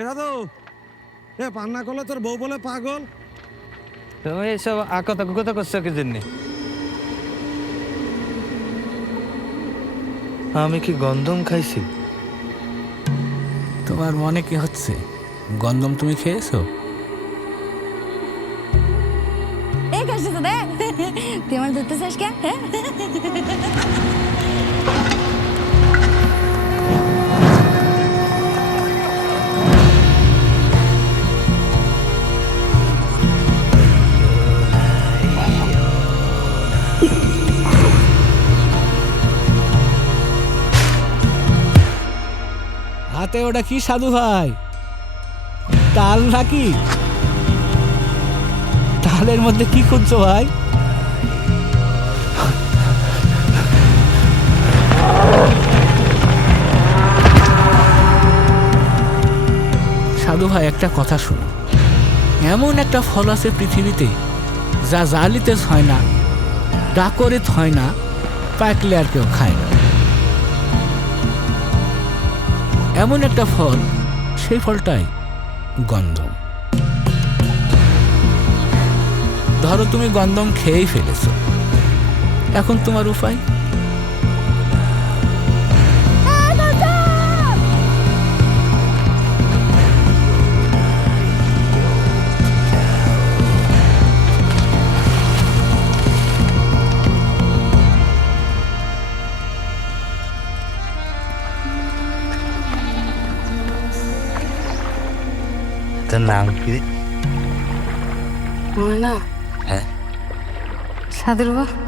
এটা তো এ পান্না করলে তোর বউ বলে পাগল। তুমি এইসব আকতা কুকতা করছো কি জন্যে? আমি কি গন্ধম খাইছি? তোমার মনে কি হচ্ছে? গন্ধম তুমি খেয়েছো? এই কাজটা তো দেখ, তুই আমার ধরতে চাস কে? হাতে ওটা কি সাধু ভাই? তাল নাকি? তালের মধ্যে কি খুঁজছো ভাই? সাধু ভাই একটা কথা শুনো, এমন একটা ফল আছে পৃথিবীতে যা জালিতে হয় না, ডাকরে হয় না, পাকলে আর কেউ খায় না। এমন একটা ফল, সেই ফলটাই গন্ধম। ধরো তুমি গন্ধম খেয়েই ফেলেছো, এখন তোমার উপায়? তোর নাম কি? না হ্যাঁ, সাধুর বাবা